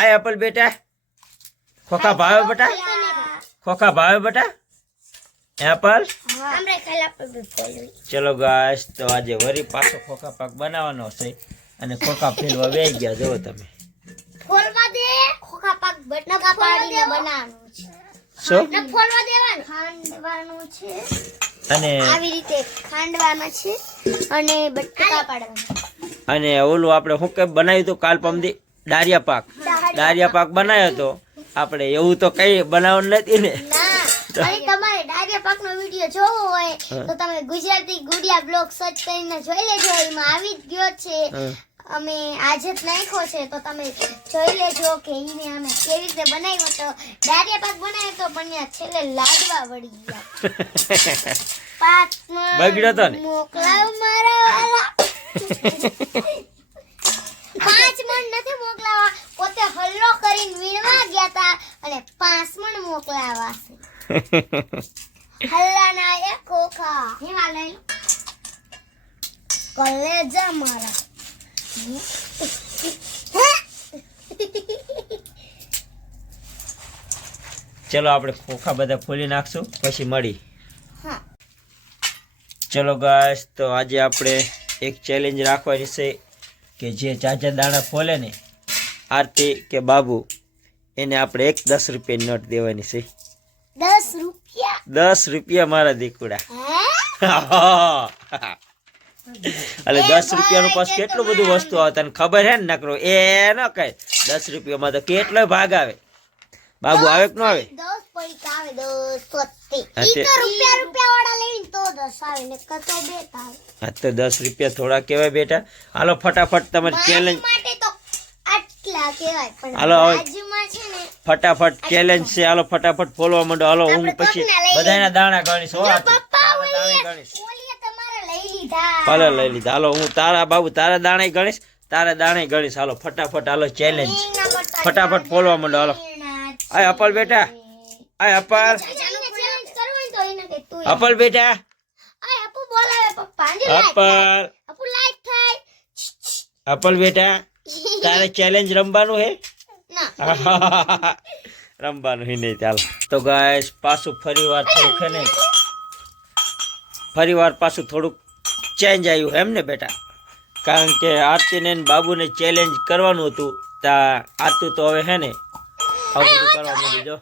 આય Apple બેટા? ખોખા ભાવે બેટા? ખોખા ભાવે બેટા? એપલ ચલો ગાઈસ તો આજે વરી પાછો ખોખા પાક બનાવવાનો છે અને ખોખા ફેરવા બેસી ગયા જો તમે. ફોલવા દે ખોખા પાક બટકા પાડીને બનાવવાનું છે શું? ફોલવા દેવાનું ખાંડવાનું છે અને આવી રીતે ખાંડવાના છે. અને બટકા પાડવાના અને ઓલું આપણે શું કે બનાવ્યું હતું? કાલ પમદી ડારિયા પાક. ડારિયા પાક બનાવ્યો હતો આપણે એવું તો કઈ બનાવવાનું નથી ને. અને તમારે ડાયરા પાકનો વિડિયો જોવો હોય તો તમે ગુજરાતી ગુડિયા બ્લોગ સર્ચ કરીને જોઈ લેજો એમાં આવી જ ગયો છે. અમે આજે જ નાખ્યો છે તો તમે જોઈ લેજો કે એને અમે કેવી રીતે બનાવ્યો તો. ડાયરા પાક બનાવ્યો તો પણ ત્યાં છેલ્લે લાડવા વળી ગયા. મણ બગડ્યો તો? મોકલાવ મારા વાલા પાંચ મણ નથી મોકલાવા પોતે હલ્લો કરીને વીણવા ગયા હતા અને પાંચ મણ મોકલાવા છે. હલ્લાના એ કોખા હેવા લઈ કલેજા મારા. ચલો આપણે ખોખા બધા ખોલી નાખશું પછી મળી. ચલો ગાય તો આજે આપણે એક ચેલેન્જ રાખવાની છે કે જે ચાચા દાણા ખોલે ને આરતી કે બાબુ એને આપણે એક દસ રૂપિયાની નોટ દેવાની છે. દસ રૂપિયા? દસ રૂપિયા મારા દીકુડા. હે? એટલે દસ રૂપિયાનું પાછું કેટલું બધું વસ્તુ આવે તને ખબર હે ને નકરો? એ ન કઈ. દસ રૂપિયામાં તો કેટલો ભાગ આવે? બાબુ આવે કે ન આવે? પૈસા હા, તે- દસ રૂપિયા થોડા કહેવાય બેટા. હાલો ફટાફટ તમારી ચેલેન્જ માટે તો આટલા કહેવાય પણ હાલો, ફટાફટ ચેલેન્જ છે. હાલો ફટાફટ ફોલવા માંડો. હાલો હું પછી બધાના દાણા ગણીશ હો તમારે લઈ લીધા. હાલો લઈ લીધા. હાલો હું તારા બાબુ તારા દાણે ગણીશ તારા દાણે ગણીશ. હાલો ફટાફટ હાલો ચેલેન્જ ફટાફટ ફોલવા માંડો હાલો. આય અપલ બેટા. આય અપલ. અપલ બેટા. અપલ. અપલ બેટા. તારે ચેલેન્જ રમવાનું હે? રમવાનું હે નહીં ચાલો. તો ગાય પાછું ફરી વાર થોડુંક છે ને? ફરી વાર પાછું થોડુંક ચેન્જ આવ્યું એમ ને બેટા? કારણ કે આરતીને ને બાબુને ચેલેન્જ કરવાનું હતું. તા આરતું તો હવે હે ને? આવું બધું કરવા માંડી જો.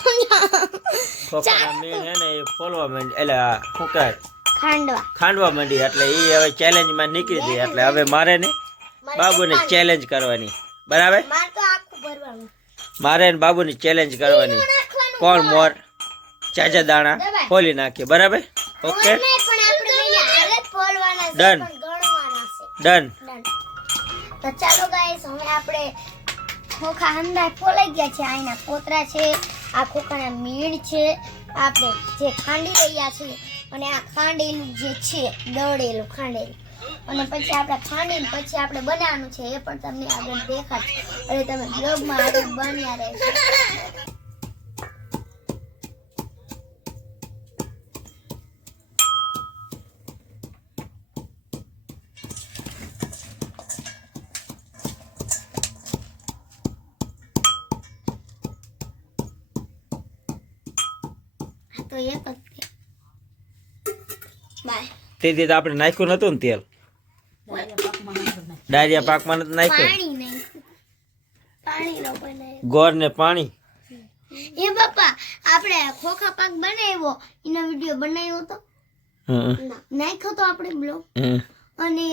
ખોખાના મેળ હે ને એ ફોલવા માંડી એટલે શું કહેવાય? ખાંડવા. ખાંડવા માંડી એટલે એ હવે ચેલેન્જમાં નીકળી ગઈ એટલે હવે મારે ને બાબુને ચેલેન્જ કરવાની. બરાબર? માર ને બાબુની ચેલેન્જ કરવાની. કોણ મોર? ચાચા દાણા ખોલી નાખીએ બરાબર? ઓકે? છે ડન તો ચાલો ગાઈસ હવે આપણે ખોખા હંદા ફોલાઈ ગયા છે આના કોતરા છે આ ખોખાના મીણ છે આપણે જે ખાંડી રહ્યા છીએ અને આ ખાંડેલું જે છે, દળેલું ખાંડેલું. અને પછી આપણે ખાંડીને પછી આપણે બનાવવાનું છે, એ પણ તમને આગળ દેખાશે. એટલે તમે બ્લોગમાં આગળ બન્યા રહેશો તો એક જ બાય તેથી આપણે નાખ્યું નતું ને તેલ? ડાયરિયા પાકમાં નથી નાખ્યું? ગોળ ને પાણી? એ બાપા આપણે ખોખા પાક બનાવ્યો. એનો વીડિયો બનાવ્યો તો હમ, નાખ્યો તો આપણે બ્લોગ. અને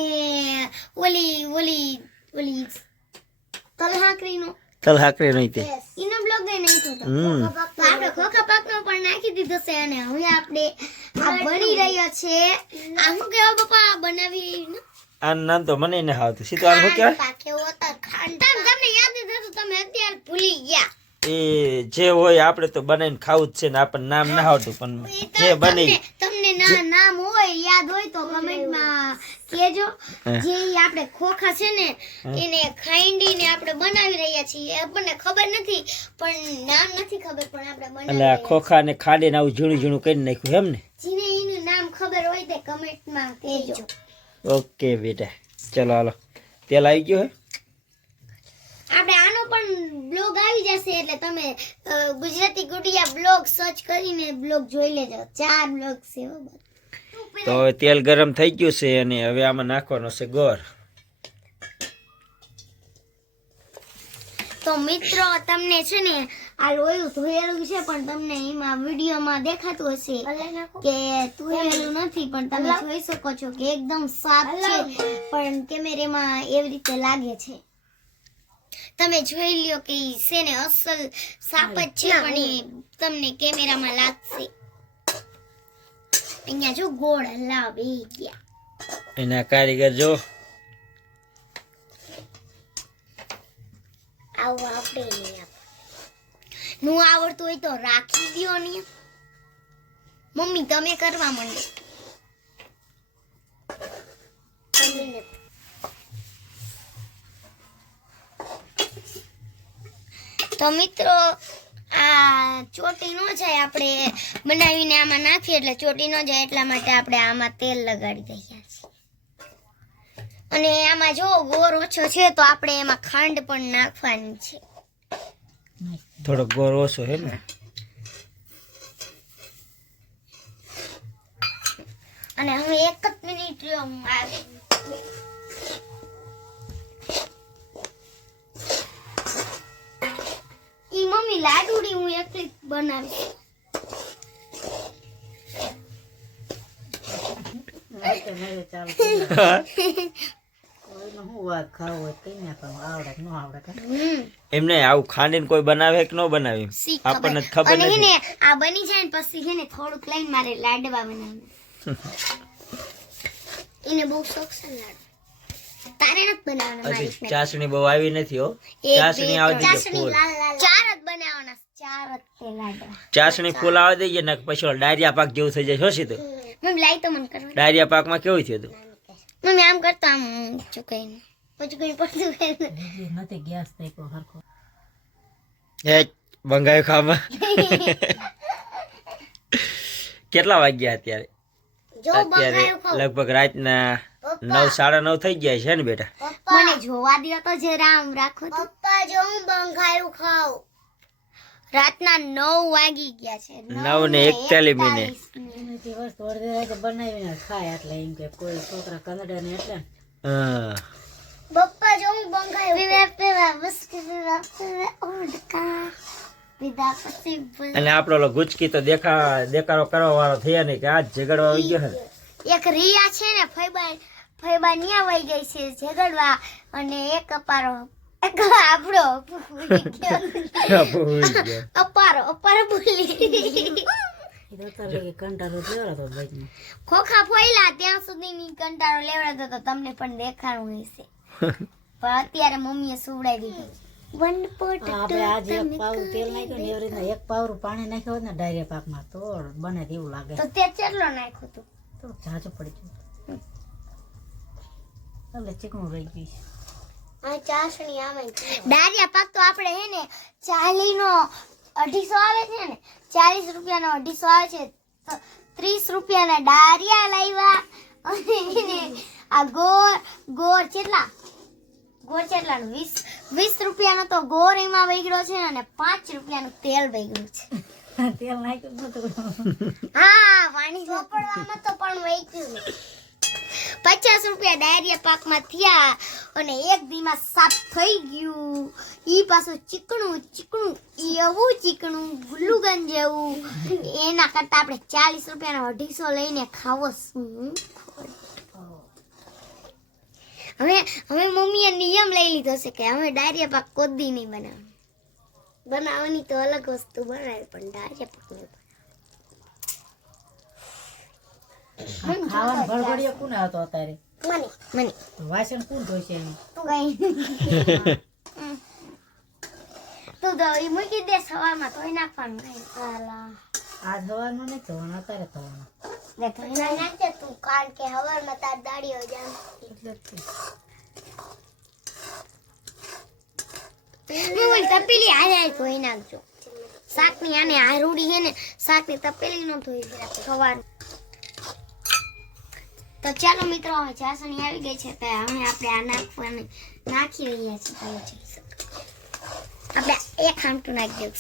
ઓલી ઓલી ઓલી તલહાકરીનો. તલ હાકરે નહીં તે. ઇનો બ્લોગ નાખ્યો તો આપણે ખોખા પાકનો પણ નાખી દીધો છે અને હવે આપણે આ બની રહ્યો છે. આ શું કેવો પપ્પા આ બનાવી ને? આનું નામ તો મને નહીં આવતું. સીધું આ શું કહેવાય? પાકે તો ખાંડ તમને યાદ નથી તો તમે અત્યારે ભૂલી ગયા. એ જે હોય આપણે તો બનાવીને ખાવું જ છે ને આપણને નામ ના આવતું પણ જે બની તમને ના નામ હોય યાદ હોય તો કમેન્ટમાં કેજો જે આપણે ખોખા છે ને એને ખાંડીને આપણે બનાવી રહ્યા છીએ. આપણને ખબર નથી પણ નામ નથી ખબર પણ આપણે બનાવી એટલે ખોખા ને ખાડીને આવું ઝીણું ઝીણું કરી નાખ્યું એમ ને? જેને એનું નામ ખબર હોય તે કમેન્ટમાં કહેજો. ઓકે બેટા ચલો હાલો. તેલ આવી ગયું હે? પણ બ્લોગ આવી જશે એટલે તમે ગુજરાતી ગુડિયા બ્લોગ સર્ચ કરીને બ્લોગ જોઈ લેજો. ચાર બ્લોગ છે તો હવે તેલ ગરમ થઈ ગયું છે અને હવે આમાં નાખવાનો છે ગોળ. તો મિત્રો તમને છે ને આ લોયું ધોયેલું છે પણ તમને એમાં વિડીયોમાં દેખાતું હશે કે ધોયેલું નથી પણ તમે જોઈ શકો છો કે એકદમ સાફ છે પણ કેમેરામાં એવી રીતે લાગે છે. તમે જોઈ લ્યો કે ઈ છે ને અસલ સાપ જ છે પણ એ તમને કેમેરામાં લાગશે. અહીંયા જો ગોળ હલાવ ગયા. એના કારીગર જો. આવું આપણે નહીં નું આવડતું હોય તો રાખી દ્યો ને. મમ્મી તમે કરવા માંડો. તો મિત્રો આ ચોટી ન જાય આપણે બનાવીને આમાં નાખીએ એટલે ચોટી ન જાય એટલા માટે આપણે આમાં તેલ લગાડી દઈએ અને આમાં જો ગોર ઓછો છે તો આપણે એમાં ખાંડ પણ નાખવાની છે. થોડો ગોર ઓછો હે ને? અને હવે એક જ મિનિટ રહ્યો હું આવી ઈ મમ્મી લાડુડી હું એકલી જ બનાવી એટલે મેં ચાલુ કર્યું. કોઈનો હું વાત ખાવો હોય કઈ નાખવાનું આવડે કે લાડુડી હું એકલી બનાવી એમને આવું ખાંડીને કોઈ બનાવે કે ન બનાવે? આપણને ખબર ખબર નથી. આ બની જાય ને પછી હેને થોડુંક લઈને મારે લાડવા એને બહુ શોખ છે લાડુ તારે નથી બનાવવાના મારી ચાસણી બહુ આવી નથી હો. ચાસણી બે, આવવા ફૂલ. ચાર જ બનાવવાના ચાર જ તે લાડવા. ચાસણી ફૂલ આવી દઈએ ને પછી ડાયરિયા પાક જેવું થઈ જાય શું સીધું મમ્મી લાઈ તો મને કરવા ડાયરિયા પાકમાં કેવું થયું હતું મમ્મી આમ કરતો આમ ચૂકાઈને પછી કઈ પડતું કઈ નથી ગેસ થઈ ગયો હરખો. એ બંગાયું ખાવા. કેટલા વાગ્યા અત્યારે? જો અત્યારે બંગાયું લગભગ રાતના નવ સાડા નવ થઈ ગયા છે ને બેટા? મને જોવા દો તો જરા આમ રાખો પપ્પા જો હું બંગાયું ખાવ રાતના નવ વાગી ગયા છે. નવ ને એકતાલીસ મિનિટ. વસ્તુ અડધી રાતે બનાવીને ખાય એટલે એમ કે કોઈ છોકરા કંદડે ને એટલે. પપ્પા જો હું બંગાયું પીવા પીવા બસ પીવા પીવા ઓડકા. અને આપણો ઓલો ગુચકી તો દેખા દેખાડો કરવા વાળો થયા નહીં કે આજ જગડવા આવી ગયો એક રિયા છે ને ફૈબા ફૈબા ન્યા વહી ગઈ છે ઝઘડવા અને એક અપારો એક આપણો. અપારો અપારો ભૂલી. ખોખા ફોઈલા ત્યાં સુધીની કંટાળો લેવડાતો તો તમને પણ દેખાણું હશે. પણ અત્યારે મમ્મીએ સુવડાવી દીધું. આપણે આજે એક પાવરું તેલ નાખ્યું ને એવી રીતના એક પાવરું પાણી નાખ્યું ને ડાયરિયા પાકમાં તો બને એવું લાગે. તો તે કેટલો નાખ્યો તું તો જાજુ પડી ગયું. એટલે ચીકણું રહી ગયું આ ચાસણી આમે ડારિયા પાક તો આપણે હે ને ચાલી નો અઢીસો આવે છે ને ચાલીસ રૂપિયાનો અઢીસો આવે છે. ત્રીસ રૂપિયાના ડારિયા લાવ્યા. અને આ ગોળ ગોળ કેટલા? ગોળ કેટલાનું? વીસ વીસ રૂપિયાનો તો ગોળ એમાં વેગડો છે અને પાંચ રૂપિયાનું તેલ વૈગડું છે. તેલ નાખ્યું નતું. હા પાણી ચોપડવામાં તો પણ વૈગ્યું પચાસ રૂપિયા ડાયરિયા પાકમાં થયા અને એક દીમાં સાફ થઈ ગયું. ઈ પાછું ચીકણું ચીકણું, એવું ચીકણું ગુલ્લુગન જેવું. એના કરતાં આપણે ચાલીસ રૂપિયાનો અઢીસો લઈને ખાવો શું? હવે હવે મમ્મીએ નિયમ લઈ લીધો છે કે હવે ડાયરિયા પાક કોદી નહીં બનાવ. બનાવવાની તો અલગ વસ્તુ બનાવે, પણ ડાયરિયા પાક નહીં ખાવાનો ભળભળિયો કોને હતો અત્યારે? મને. મને. વાસણ કોણ ધોશે એમ? તું તો મૂકી દે સવારમાં ધોઈ નાખવાનું. સાલા આજ નહીં ધોવાનું અત્યારે ધોવાનું. ધોઈ નાખજે તું કારણ કે સવારમાં તાર દાડીઓ જામ એટલે જ તે. હું તપેલી હારે ધોઈ નાખજો. શાકની આને હારૂડી છે ને શાકની તપેલી નો ધોઈ દે આપણે સવાર તો ચાલો મિત્રો હવે ચાસણી આવી ગઈ છે તો હવે આપણે આ નાખવાની નાખી રહ્યા છીએ તમે જોઈ શકો આપણે એક હામટું નાખી દઉં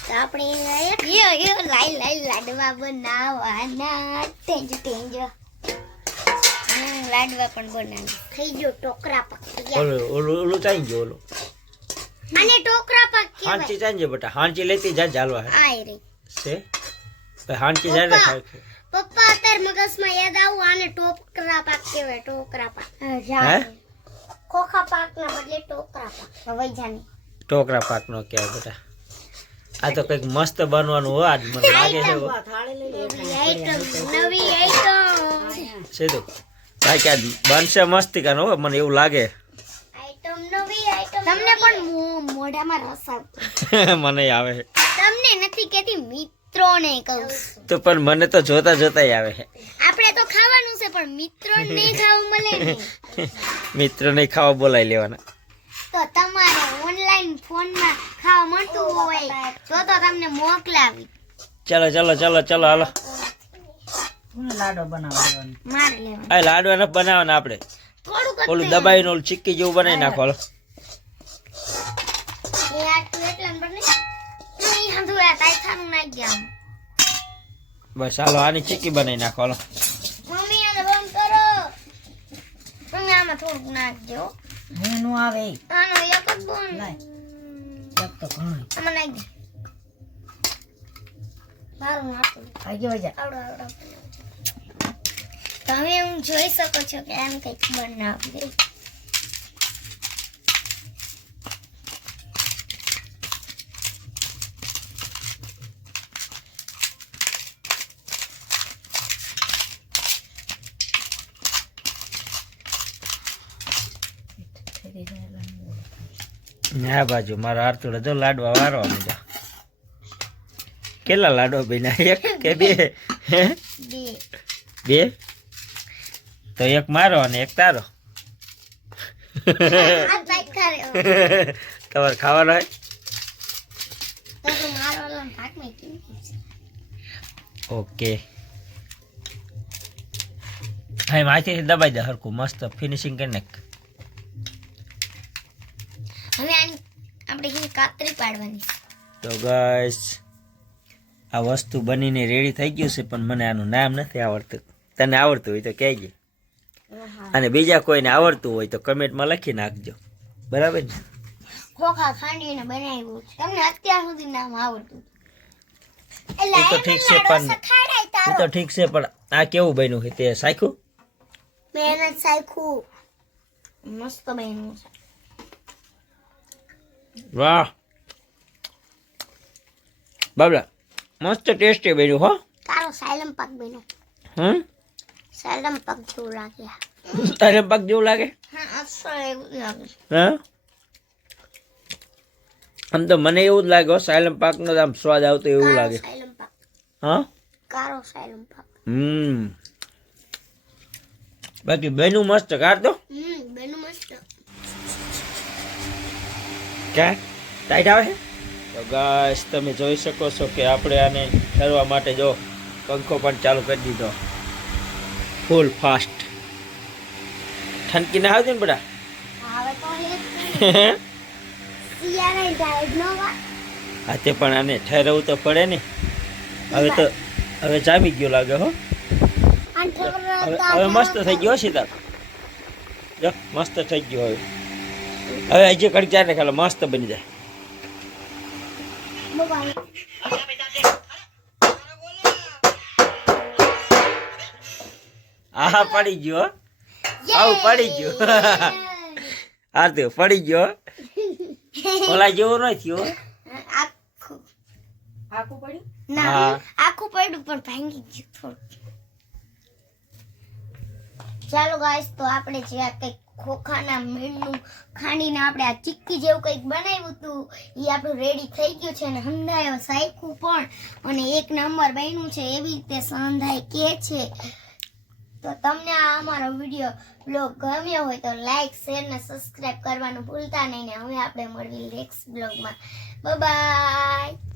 તો આપણે એક યો યો લાઈ લાઈ લાડવા બનાવવાના ટેંજ ટેંજ લાડવા પણ બનાવી થઈ ગયો ટોકરા પાક ગયા. ઓલું ઓલો ઓલું ચાઈ ગયો ઓલો. અને ટોકરા પાક હાંચી ચાઈ ગયો બેટા હાંચી લેતી જા જાલવા હે. આય રે. સે હાંચી જાય ને પપ્પા. અત્યારે મગજમાં યાદ આવું આને ટોકરા પાક કહેવાય ટોકરા પાક. ખોખા પાક ના બદલે ટોકરા પાક. હવે જાને. ટોકરા પાક નો કહેવાય બેટા. આ તો કંઈક મસ્ત બનવાનું હોય આજ મને લાગે છે. નવી આઈટમ સીધું. ભાઈ કે બનશે મસ્તી કાનો હોય મને એવું લાગે. આઈટમ આઈટમ તમને પણ મોઢામાં રસ આવતો. મને આવે. છે. તમને નથી કેતી મિત્રોને કહું તો પણ મને તો જોતા જોતા આવે છે. આપણે તો ખાવાનું છે પણ મિત્રો નહીં ખાવું મળે ને. મિત્રો ને ખાવા બોલાવી લેવાના. તો તમારે ઓનલાઈન ફોનમાં ખાવા મળતું હોય તો તો તમને મોકલાવી. ચલો ચાલો ચાલો ચાલો હાલો. લાડો બનાવવાનો? આ લાડવા નથી બનાવવાના આપણે. થોડુંક ઓલું. દબાઈને ઓલું ચીક્કી જેવું બનાવી નાખો હાલો. એ આટલું એટલે બને આ નાખી દે બસ હાલો આની ચીકી બનાવી નાખો હાલો. મમ્મી આને બંધ કરો. તમે આમાં થોડુંક નાખજો હું. નો આવે. આનો એક જ બંધ એક તો ઘણું. આમાં નાખી દે મારું નાખું આ ગયો જા આવડો આવડો. તમે હું જોઈ શકો છો કે આમ કંઈક બનાવી દે આ બાજુ મારો આરતુડો જો લાડવા વારવા મીધા કેટલા લાડવા બન્યા? એક કે બે? બે. તો એક મારો અને એક તારો. તમારે ખાવાનો હોય. ઓકે. હા માહિતી દબાઈ દે હરખું મસ્ત ફિનિશિંગ કરી નાખ હવે આની આપણે કાતરી પાડવાની. તો ગાઈસ આ વસ્તુ બનીને રેડી થઈ ગયું છે પણ મને આનું નામ નથી આવડતું. તને આવડતું હોય તો કહેજે. અને બીજા કોઈને આવડતું હોય તો કમેન્ટમાં લખી નાખજો. બરાબર ને? ખોખા ખાંડીને બનાવ્યું તમને અત્યાર સુધી નામ આવડતું એ તો ઠીક છે પણ- એ તો ઠીક છે પણ આ કેવું બન્યું છે તે સાખ્યું મહેનત સાયખું મસ્ત બન્યું છે. વાહ. બાબલા મસ્ત ટેસ્ટી બન્યું હો. તારો સાયલમ પગ બન્યો. હમ? સાયલમ પગ જેવું લાગે. સાયલમ પગ જેવું લાગે? હા આમ તો મને એવું જ લાગે સાયલમ પાકનો આમ સ્વાદ આવતો એવું લાગે. હા? કારો સાયલમ પાક. હમ. બાકી બેનું મસ્ત કાઢ દો હમ બેનું મસ્ત ક્યાં ટાઈટ આવે? છે તો ગાઈસ તમે જોઈ શકો છો કે આપણે આને ઠરવા માટે જો પંખો પણ ચાલુ કરી દીધો. ફૂલ ફાસ્ટ ઠંડકી ના આવતી ને બધા હા તે પણ આને ઠેરવવું તો પડે ને. હવે તો હવે જામી ગયો લાગે હો. હવે મસ્ત થઈ ગયો સીધા. જો મસ્ત થઈ ગયો હવે. હવે હજી કડી ચાર ખાલી મસ્ત બની જાય. હા પડી ગયો હો. આવું પડી ગયો. હા તો પડી ગયો ઓલા જેવો ન થયો. આખું આખું પડ્યું ના આખું પડ્યું પણ ભાંગી ગયું થોડું ચાલો ગાઈસ તો આપણે જે આ કંઈક ખોખાના મીણનું ખાંડીને આપણે આ ચીક્કી જેવું કંઈક બનાવ્યું હતું એ આપણું રેડી થઈ ગયું છે અને હંધાયો સાયખું પણ. અને એક નંબર બન્યું છે એવી રીતે સંધાય કે છે. તો તમને આ અમારો વીડિયો બ્લોગ ગમ્યો હોય તો લાઈક શેર ને સબસ્ક્રાઈબ કરવાનું ભૂલતા નહીં ને હવે આપણે મળવી નેક્સ્ટ બ્લોગમાં બાય